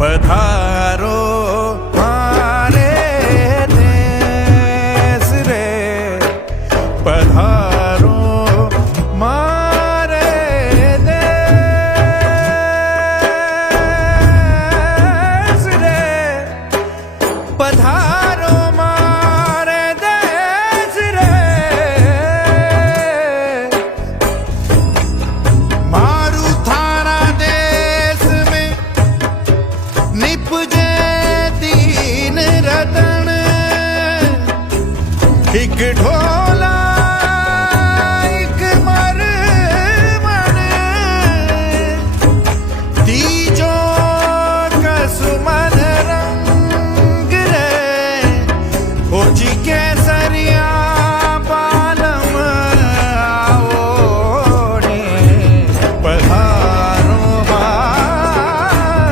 पधारो मारे देश रे, पधारो मारे देश रे, पधारो मारे देश रे। मारू थारा देश में निपजे दीन रतन, एक ढोल